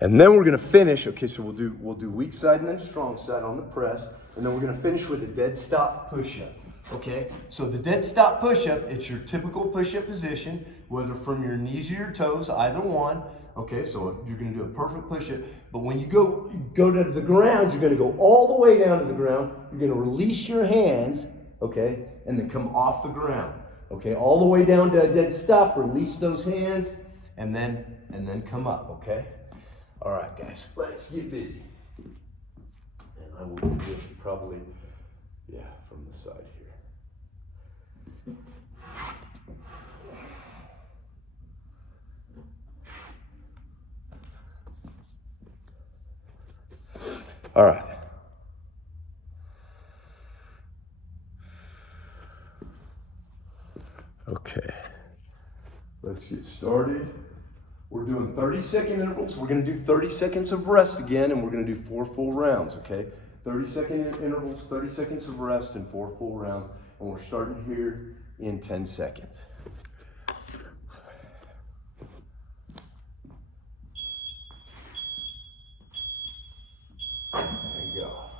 And then we're gonna finish, okay, so we'll do weak side and then strong side on the press, and then we're gonna finish with a dead stop push-up, okay? So the dead stop push-up, it's your typical push-up position, whether from your knees or your toes, either one, okay? So you're gonna do a perfect push-up, but when you go to the ground, you're gonna go all the way down to the ground, you're gonna release your hands, okay? And then come off the ground, okay? All the way down to a dead stop, release those hands, and then come up, okay? All right, guys, let's get busy. And I will do this probably, yeah, from the side here. All right. Okay, let's get started. We're doing 30-second intervals. We're gonna do 30 seconds of rest again, and we're gonna do 4 full rounds, okay? 30-second intervals, 30 seconds of rest, and 4 full rounds. And we're starting here in 10 seconds. There you go.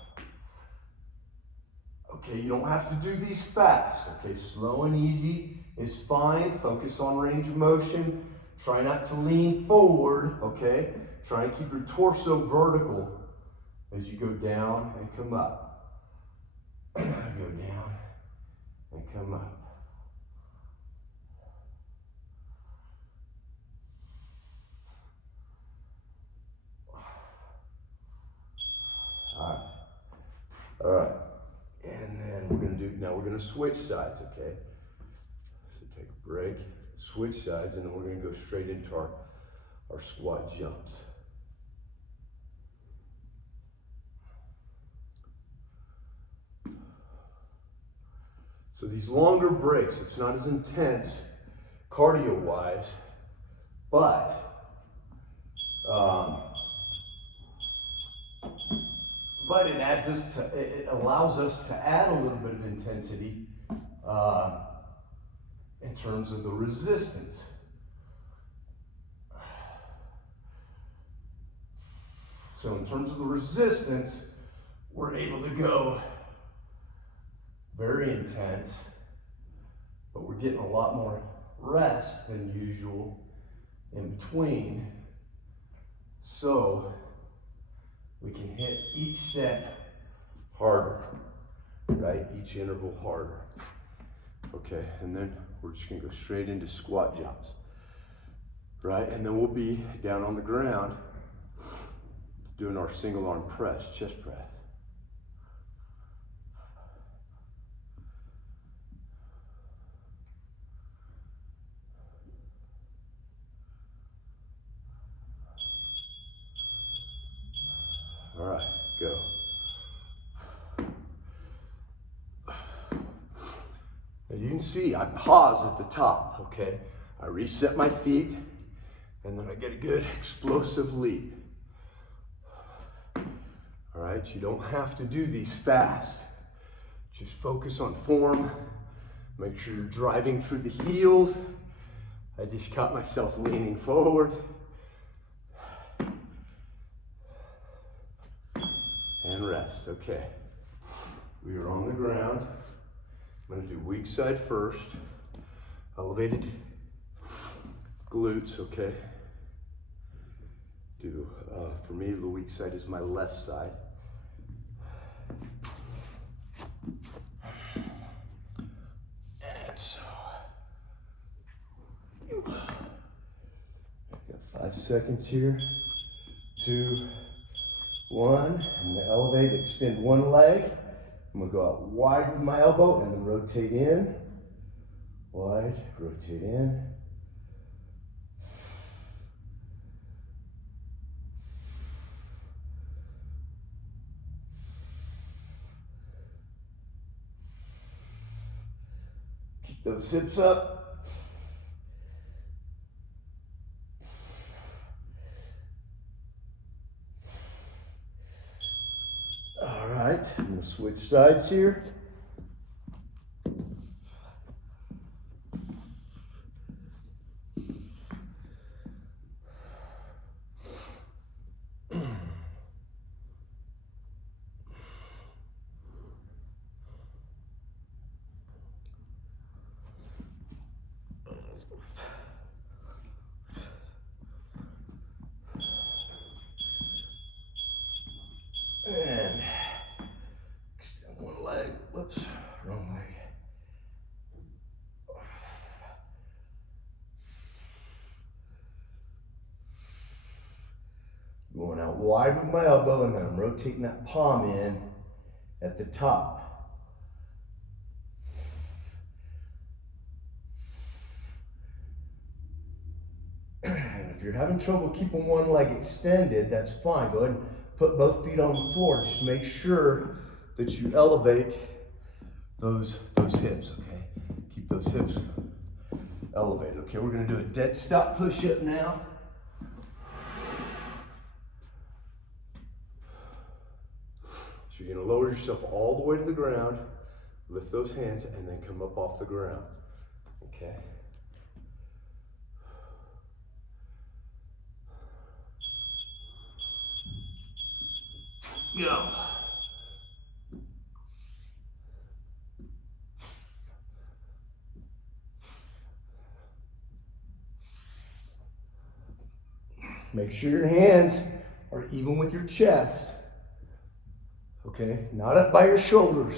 Okay, you don't have to do these fast, okay? Slow and easy is fine. Focus on range of motion. Try not to lean forward, okay? Try and keep your torso vertical as you go down and come up. Go down and come up. All right. And then we're gonna switch sides, okay? So take a break, switch sides, and then we're gonna go straight into our squat jumps. So these longer breaks, it's not as intense cardio-wise, but it allows us to add a little bit of intensity in terms of the resistance. So in terms of the resistance, we're able to go very intense, but we're getting a lot more rest than usual in between. So we can hit each set harder, right? Each interval harder. Okay, and then we're just gonna go straight into squat jumps, right? And then we'll be down on the ground doing our single arm press, chest press. All right, go. Now you can see I pause at the top, okay? I reset my feet, and then I get a good explosive leap. All right, you don't have to do these fast. Just focus on form. Make sure you're driving through the heels. I just caught myself leaning forward. And rest, okay. We are on the ground. I'm gonna do weak side first. Elevated glutes, okay. For me, the weak side is my left side. And so, got 5 seconds here. 2, 1, and elevate, extend one leg. I'm gonna go out wide with my elbow and then rotate in. Wide, rotate in. Keep those hips up. All right, I'm gonna switch sides here. Going out wide with my elbow, and then I'm rotating that palm in at the top. And if you're having trouble keeping one leg extended, that's fine. Go ahead and put both feet on the floor. Just make sure that you elevate those hips, okay? Keep those hips elevated. Okay, we're gonna do a dead stop push-up now. So you're gonna lower yourself all the way to the ground, lift those hands, and then come up off the ground, okay? Go. Make sure your hands are even with your chest, okay? Not up by your shoulders.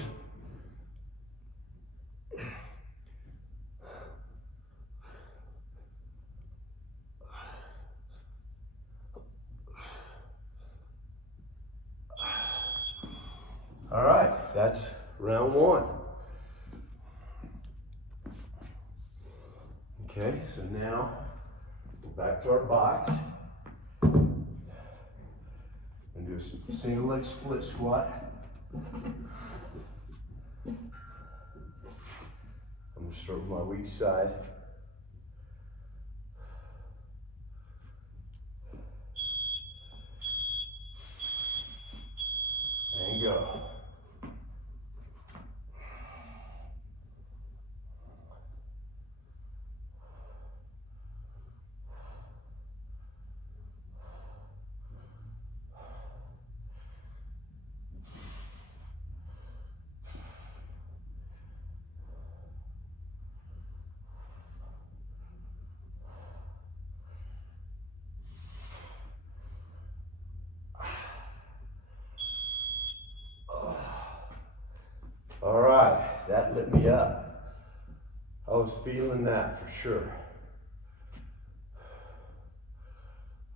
All right, that's round one. Okay, so now we're back to our box. And do a single leg split squat. I'm gonna start with my weak side. And go. All right, that lit me up. I was feeling that for sure.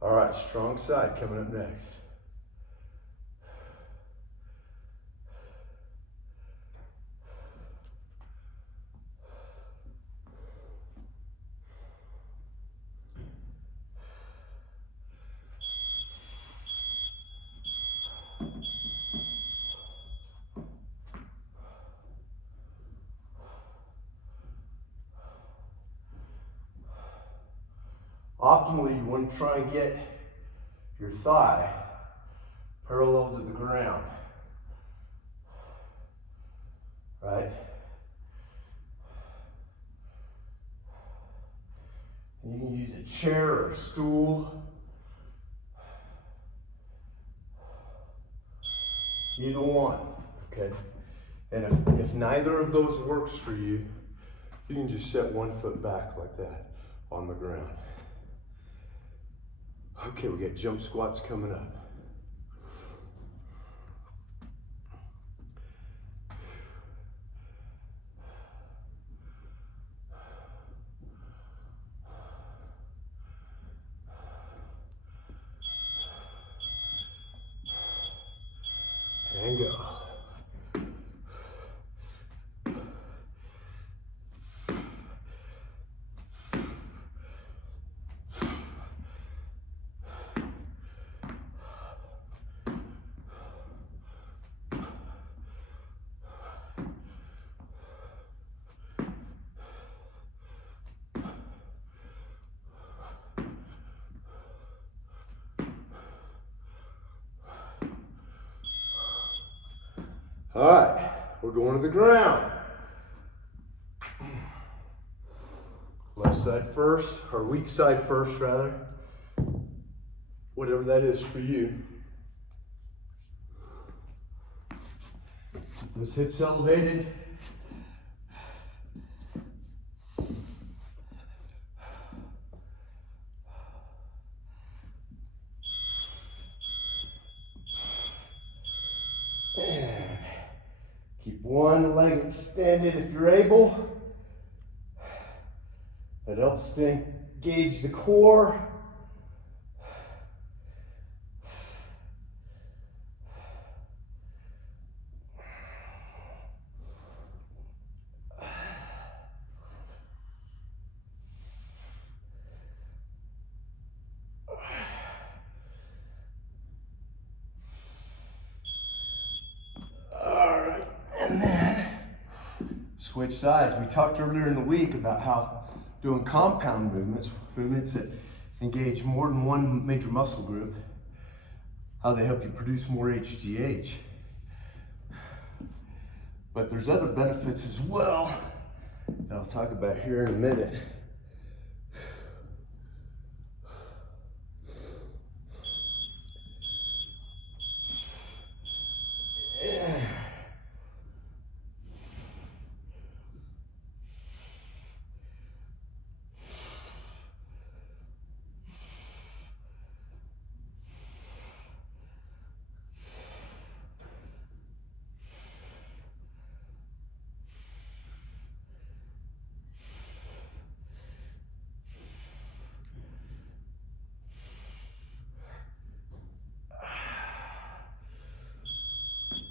All right, strong side coming up next. Optimally, you want to try and get your thigh parallel to the ground, right? And you can use a chair or a stool. Either one, okay? And if neither of those works for you, you can just set one foot back like that on the ground. Okay, we got jump squats coming up. And go. All right, we're going to the ground. Left side first, or weak side first rather. Whatever that is for you. Keep those hips elevated. And keep one leg extended if you're able. It helps to engage the core. switch sides. We talked earlier in the week about how doing compound movements that engage more than one major muscle group, how they help you produce more HGH. But there's other benefits as well that I'll talk about here in a minute.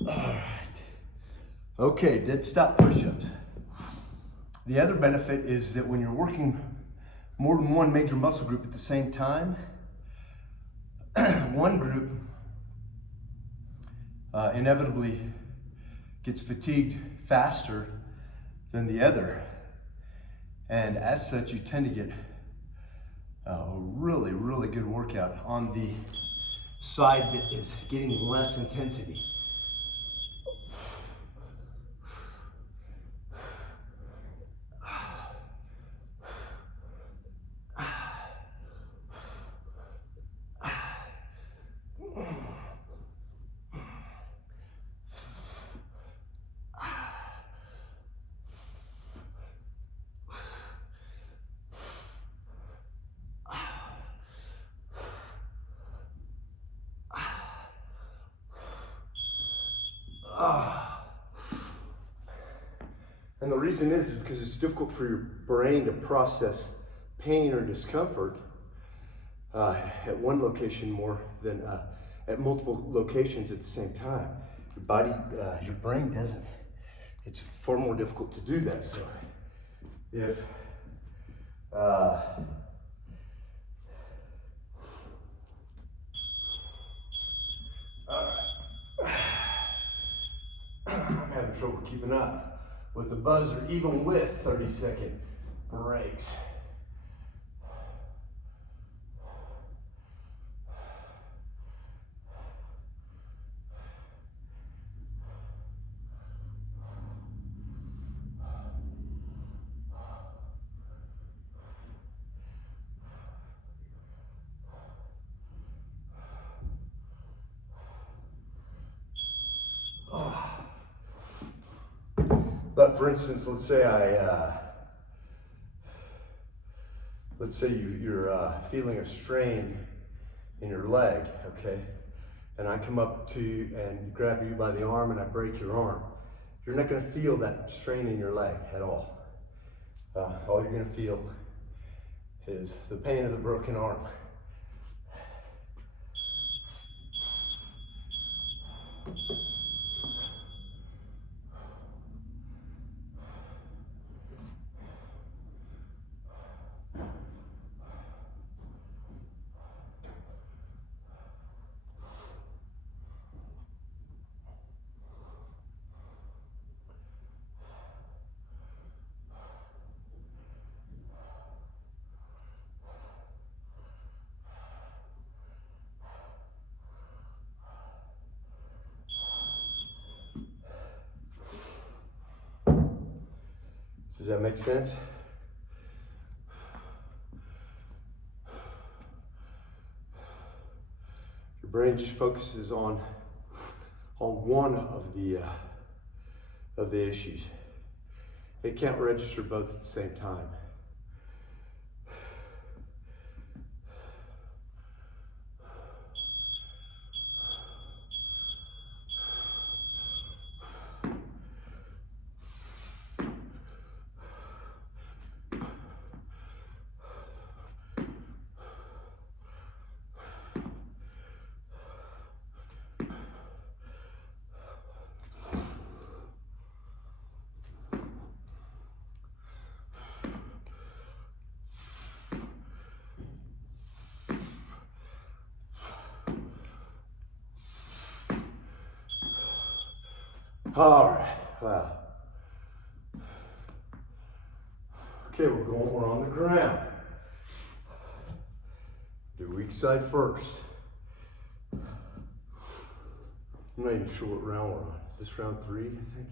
All right. Okay, dead stop push-ups. The other benefit is that when you're working more than one major muscle group at the same time, one group inevitably gets fatigued faster than the other. And as such, you tend to get a really, really good workout on the side that is getting less intensity. And the reason is because it's difficult for your brain to process pain or discomfort at one location more than at multiple locations at the same time. Your body, your brain doesn't. It's far more difficult to do that. So if I'm having trouble keeping up with the buzzer, even with 30-second breaks. But for instance, let's say you're feeling a strain in your leg, okay? And I come up to you and grab you by the arm and I break your arm. You're not gonna feel that strain in your leg at all. All you're gonna feel is the pain of the broken arm. Does that make sense? Your brain just focuses on one of the issues. It can't register both at the same time. All right, wow. Okay, we're on the ground. Do weak side first. I'm not even sure what round we're on. Is this round 3, I think?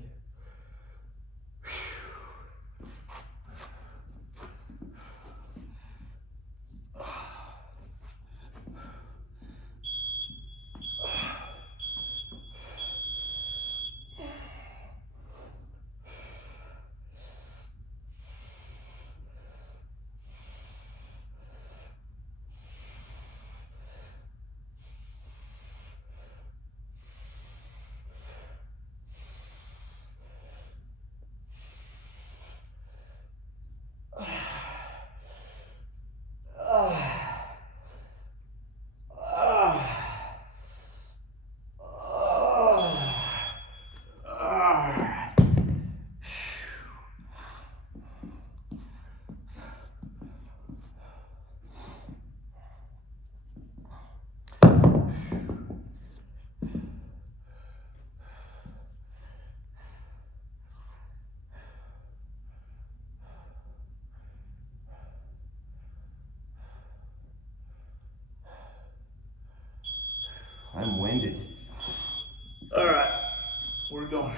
I'm winded. All right, we're going.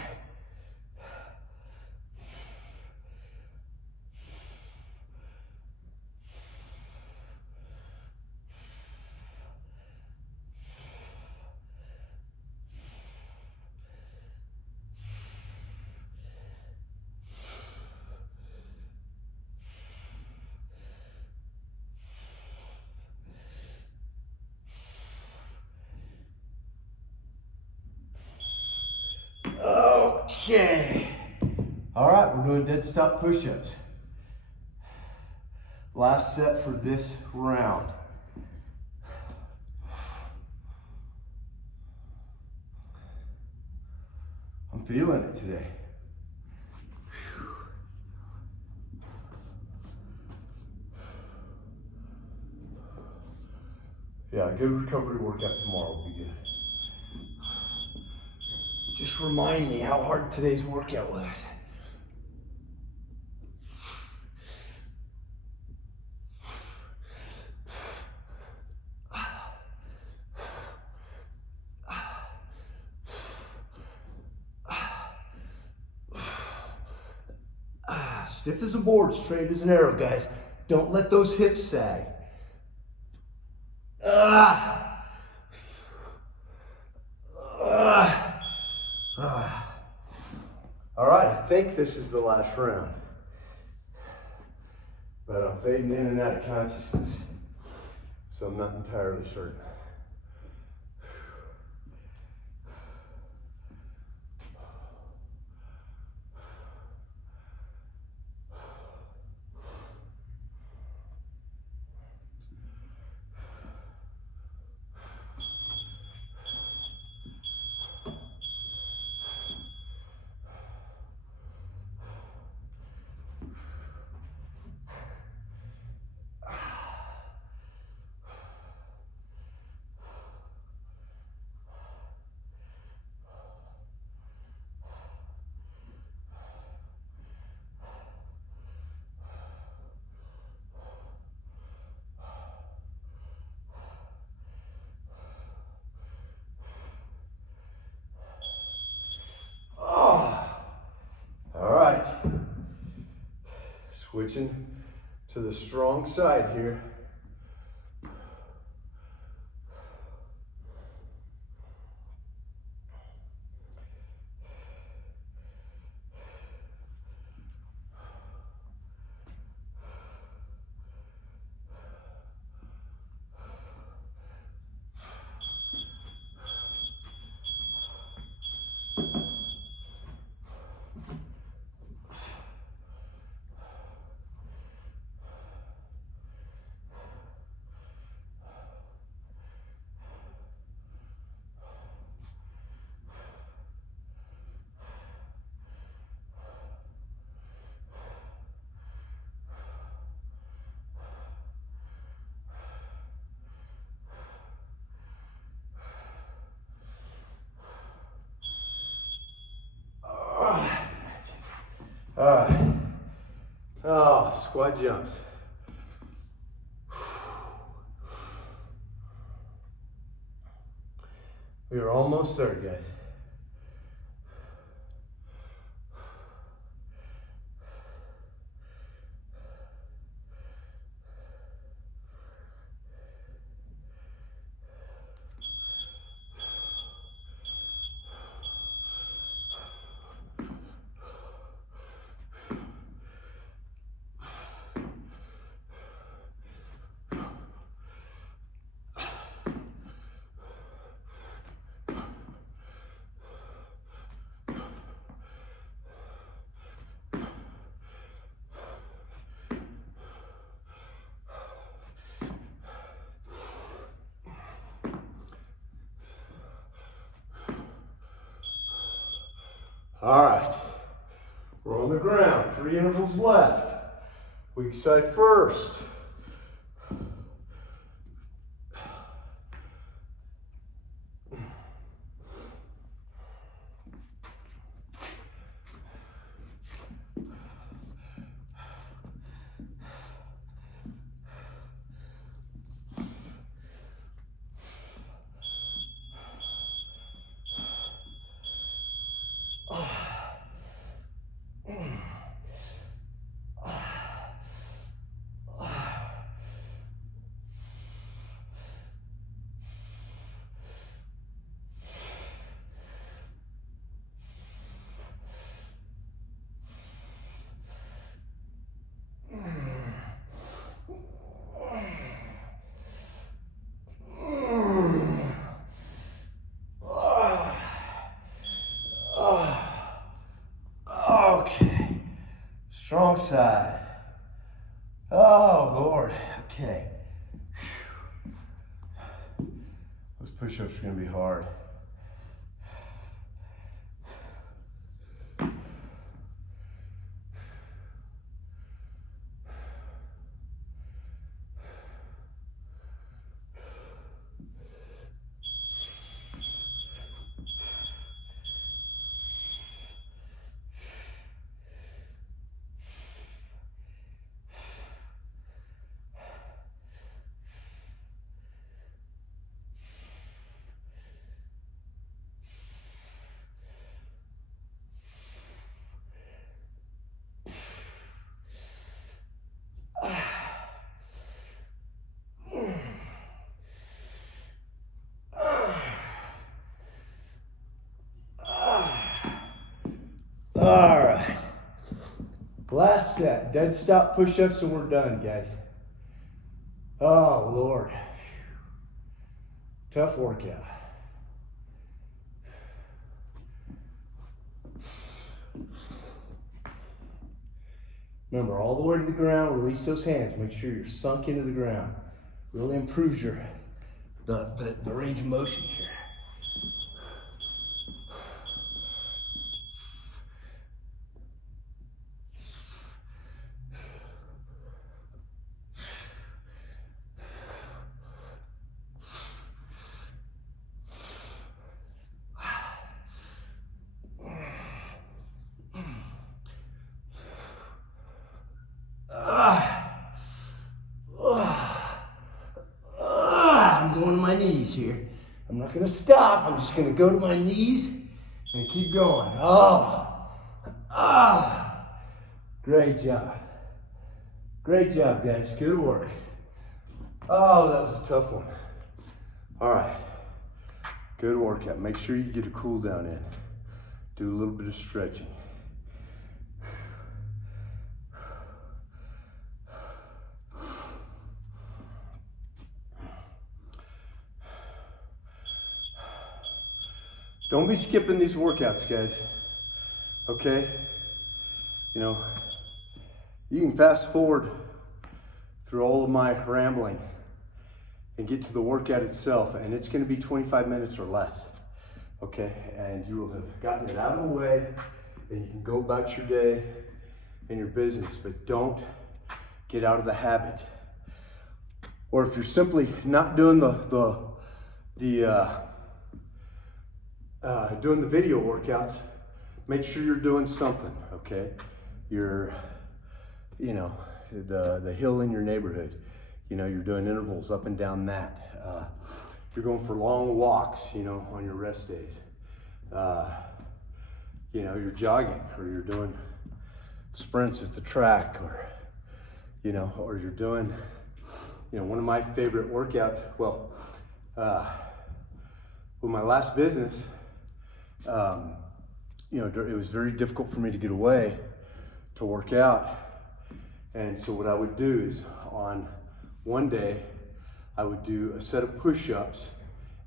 Okay. All right, we're doing dead stop push-ups. Last set for this round. I'm feeling it today. Yeah, a good recovery workout tomorrow will be good. Just remind me how hard today's workout was. Stiff as a board, straight as an arrow, guys. Don't let those hips sag. All right, I think this is the last round. But I'm fading in and out of consciousness, so I'm not entirely certain. All right, switching to the strong side here. All right. Oh, off, squat jumps. We are almost there, guys. All right, we're on the ground, 3 intervals left. Weak side first. Okay, strong side. Oh, Lord, okay. Those push-ups are gonna be hard. All right, last set, dead stop push-ups and we're done, guys. Oh, Lord. Tough workout. Remember, all the way to the ground, release those hands. Make sure you're sunk into the ground. Really improves your the range of motion here. I'm going to my knees here. I'm not going to stop. I'm just going to go to my knees and keep going. Great job. Great job, guys. Good work. Oh, that was a tough one. All right. Good workout. Make sure you get a cool down in. Do a little bit of stretching. Don't be skipping these workouts, guys, okay? You know, you can fast forward through all of my rambling and get to the workout itself, and it's gonna be 25 minutes or less, okay? And you will have gotten it out of the way, and you can go about your day and your business, but don't get out of the habit. Or if you're simply not doing doing the video workouts, make sure you're doing something, okay? You're the hill in your neighborhood. You know, you're doing intervals up and down that. You're going for long walks, you know, on your rest days. You know, you're jogging, or you're doing sprints at the track, or, you know, or you're doing, you know, one of my favorite workouts, well, with my last business, you know, it was very difficult for me to get away to work out. And so what I would do is on one day, I would do a set of push-ups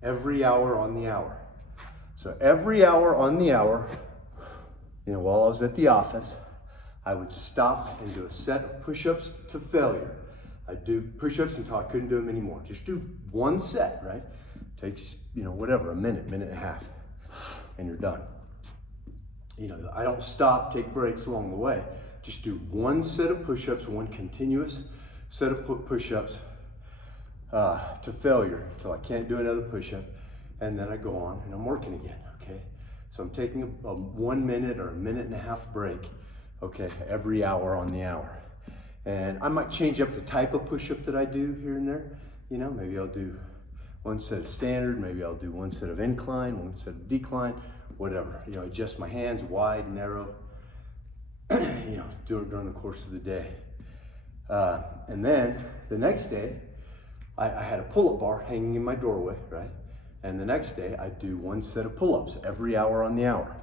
every hour on the hour. So every hour on the hour, you know, while I was at the office, I would stop and do a set of push-ups to failure. I'd do push-ups until I couldn't do them anymore. Just do one set, right? Takes, you know, whatever, a minute, minute and a half, and you're done. You know, I don't stop, take breaks along the way. Just do one set of push-ups, one continuous set of push-ups to failure until I can't do another push-up, and then I go on and I'm working again, okay? So I'm taking a 1 minute or a minute and a half break, okay, every hour on the hour. And I might change up the type of push-up that I do here and there. You know, maybe I'll do one set of standard, maybe I'll do one set of incline, one set of decline, whatever. You know, adjust my hands wide, narrow, you know, during the course of the day. And then the next day, I had a pull-up bar hanging in my doorway, right? And the next day, I'd do one set of pull-ups every hour on the hour.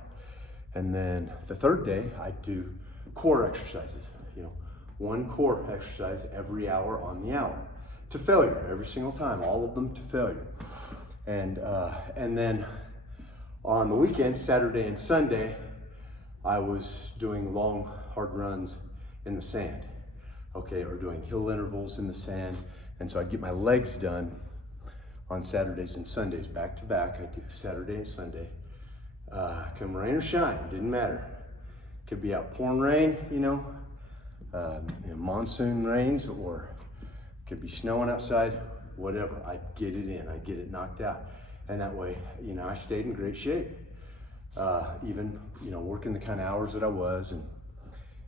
And then the third day, I'd do core exercises, you know, one core exercise every hour on the hour to failure, every single time, all of them to failure. And then on the weekends, Saturday and Sunday, I was doing long, hard runs in the sand, okay, or doing hill intervals in the sand. And so I'd get my legs done on Saturdays and Sundays, back to back. I'd do Saturday and Sunday. Come rain or shine, didn't matter. Could be out pouring rain, you know, monsoon rains, or could be snowing outside, whatever. I'd get it in, I'd get it knocked out. And that way, you know, I stayed in great shape. Even, you know, working the kind of hours that I was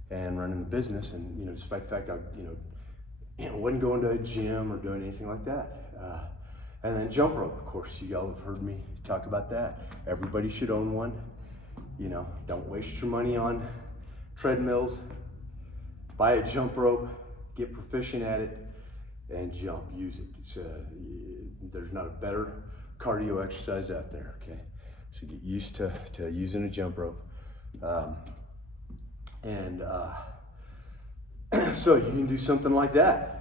and running the business, and, you know, despite the fact I, you know, wasn't going to a gym or doing anything like that. And then jump rope, of course, you all have heard me talk about that. Everybody should own one. You know, don't waste your money on treadmills. Buy a jump rope, get proficient at it, and jump, use it. There's not a better cardio exercise out there, okay? So get used to using a jump rope. So you can do something like that.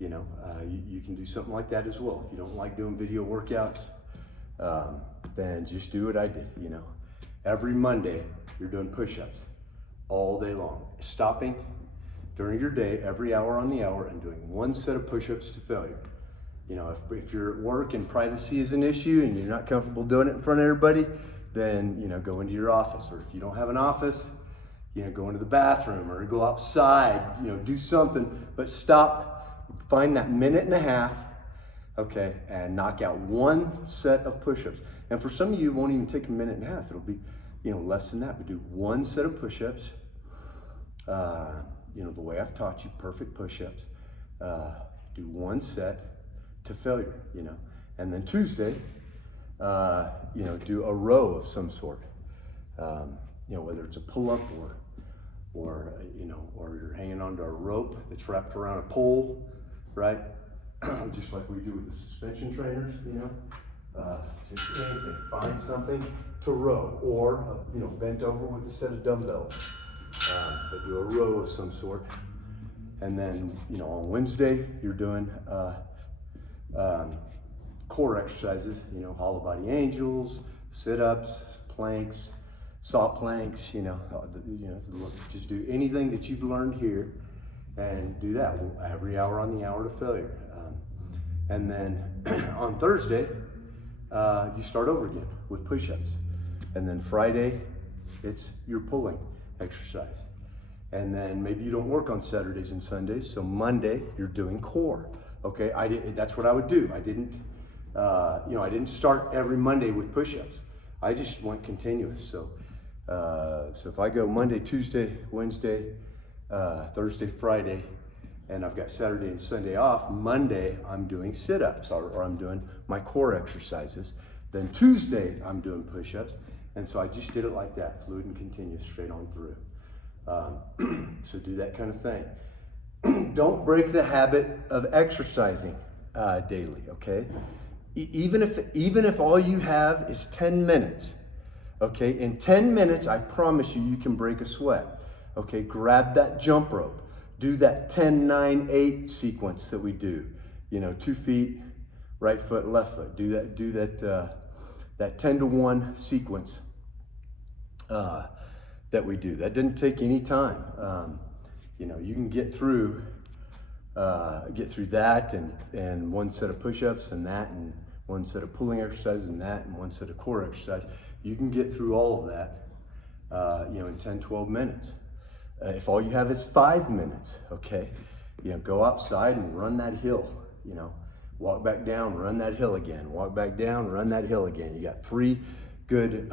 You know, you can do something like that as well. If you don't like doing video workouts, then just do what I did, you know. Every Monday, you're doing push-ups all day long. Stopping during your day, every hour on the hour, and doing one set of push-ups to failure. You know, if you're at work and privacy is an issue and you're not comfortable doing it in front of everybody, then, you know, go into your office. Or if you don't have an office, you know, go into the bathroom or go outside, you know, do something, but stop. Find that minute and a half, okay, and knock out one set of push-ups. And for some of you, it won't even take a minute and a half. It'll be, you know, less than that. But do one set of push-ups, you know, the way I've taught you, perfect push-ups. Do one set to failure, you know. And then Tuesday, you know, do a row of some sort. You know, whether it's a pull-up or you know, or you're hanging onto a rope that's wrapped around a pole, right? Just like we do with the suspension trainers, you know. Just anything, find something to row, or you know, bent over with a set of dumbbells. But do a row of some sort. And then, you know, on Wednesday you're doing core exercises, you know, hollow body angels, sit-ups, planks, saw planks, you know, just do anything that you've learned here and do that every hour on the hour to failure. And then on Thursday, you start over again with push-ups. And then Friday, it's your pulling exercise. And then maybe you don't work on Saturdays and Sundays, so Monday you're doing core. Okay, that's what I would do. I didn't, you know, I didn't start every Monday with push-ups. I just went continuous. So if I go Monday, Tuesday, Wednesday, Thursday, Friday, and I've got Saturday and Sunday off. Monday, I'm doing sit-ups, or I'm doing my core exercises. Then Tuesday, I'm doing push-ups. And so I just did it like that, fluid and continuous, straight on through. So do that kind of thing. Don't break the habit of exercising daily, okay? Even if all you have is 10 minutes, okay? In 10 minutes, I promise you, you can break a sweat, okay? Grab that jump rope. Do that 10, 9, 8 sequence that we do. 2 feet, right foot, left foot. Do that 10 to 1 sequence that we do. That didn't take any time. You can get through that and one set of push-ups and that, and one set of pulling exercises and that, and one set of core exercise. You can get through all of that, in 10, 12 minutes. If all you have is 5 minutes, okay, go outside and run that hill, walk back down, run that hill again, walk back down, run that hill again. You got 3 good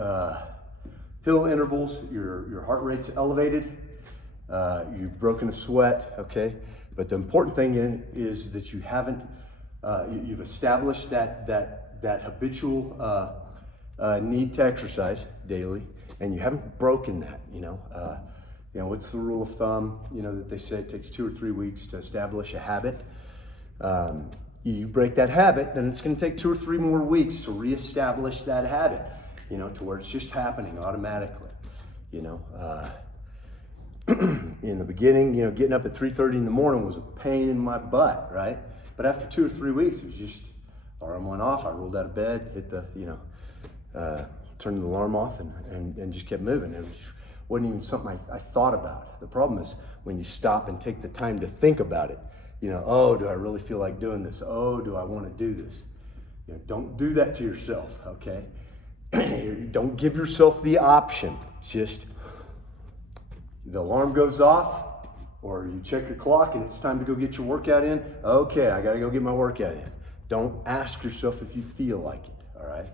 hill intervals. Your heart rate's elevated. You've broken a sweat, okay? But the important thing is that you haven't, you've established that habitual need to exercise daily, and you haven't broken that, what's the rule of thumb, that they say it takes 2 or 3 weeks to establish a habit. You break that habit, then it's gonna take 2 or 3 more weeks to reestablish that habit, to where it's just happening automatically, In the beginning, getting up at 3:30 in the morning was a pain in my butt, right? But after 2 or 3 weeks, it was just, alarm went off, I rolled out of bed, hit the, turned the alarm off and just kept moving. It wasn't even something I thought about. The problem is when you stop and take the time to think about it, oh, do I really feel like doing this? Oh, do I want to do this? Don't do that to yourself, okay? Don't give yourself the option. Just, the alarm goes off, or you check your clock and it's time to go get your workout in. Okay, I gotta go get my workout in. Don't ask yourself if you feel like it, all right?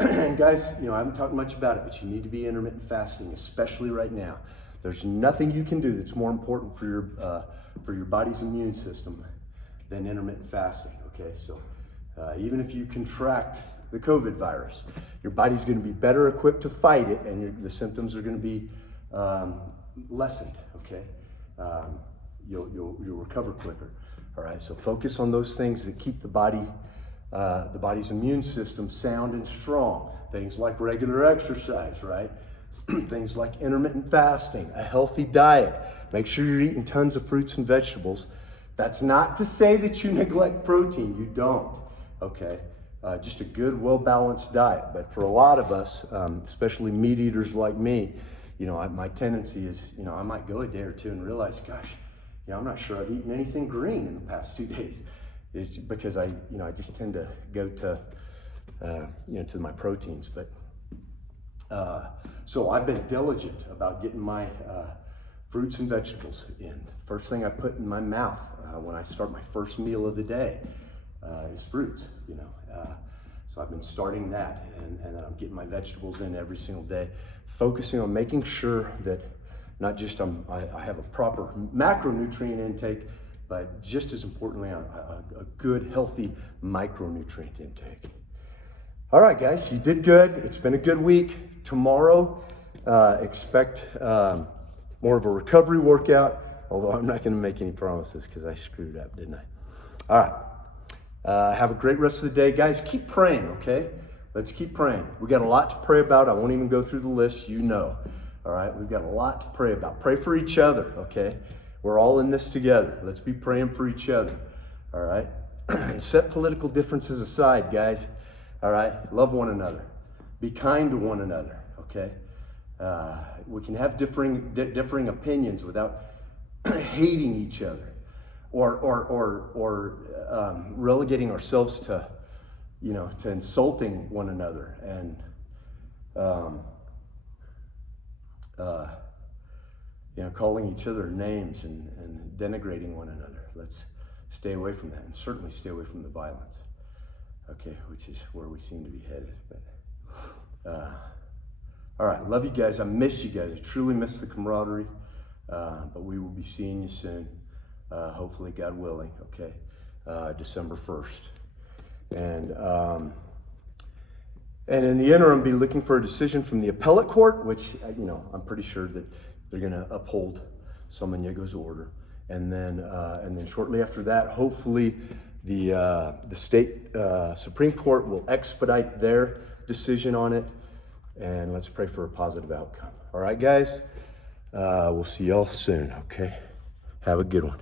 And guys, I haven't talked much about it, but you need to be intermittent fasting, especially right now. There's nothing you can do that's more important for your body's immune system than intermittent fasting, okay? So even if you contract the COVID virus, your body's gonna be better equipped to fight it, and the symptoms are gonna be lessened, okay? You'll recover quicker, all right? So focus on those things that keep the body's immune system sound and strong. Things like regular exercise, right? Things like intermittent fasting, a healthy diet. Make sure you're eating tons of fruits and vegetables. That's not to say that you neglect protein, you don't, okay? Just a good, well-balanced diet. But for a lot of us, especially meat eaters like me, my tendency is, I might go a day or two and realize, gosh, I'm not sure I've eaten anything green in the past 2 days. It's because I just tend to go to, to my proteins. But so I've been diligent about getting my fruits and vegetables in. First thing I put in my mouth when I start my first meal of the day is fruits. So I've been starting that, and then I'm getting my vegetables in every single day, focusing on making sure that not just I have a proper macronutrient intake, but just as importantly, a good, healthy micronutrient intake. All right, guys, you did good. It's been a good week. Tomorrow, expect more of a recovery workout, although I'm not going to make any promises because I screwed up, didn't I? All right. Have a great rest of the day. Guys, keep praying, okay? Let's keep praying. We got a lot to pray about. I won't even go through the list, All right, we've got a lot to pray about. Pray for each other, okay? We're all in this together. Let's be praying for each other, all right? And set political differences aside, guys, all right? Love one another. Be kind to one another, okay? We can have differing opinions without hating each other or relegating ourselves to, to insulting one another and calling each other names and denigrating one another. Let's stay away from that, and certainly stay away from the violence, okay, which is where we seem to be headed. But all right, love you guys. I miss you guys. I truly miss the camaraderie, but we will be seeing you soon. hopefully God willing, okay, December 1st. And in the interim, be looking for a decision from the appellate court, which, I'm pretty sure that they're going to uphold Samanyego's order. And then shortly after that, hopefully the state Supreme Court will expedite their decision on it. And let's pray for a positive outcome. All right, guys? We'll see y'all soon, okay? Have a good one.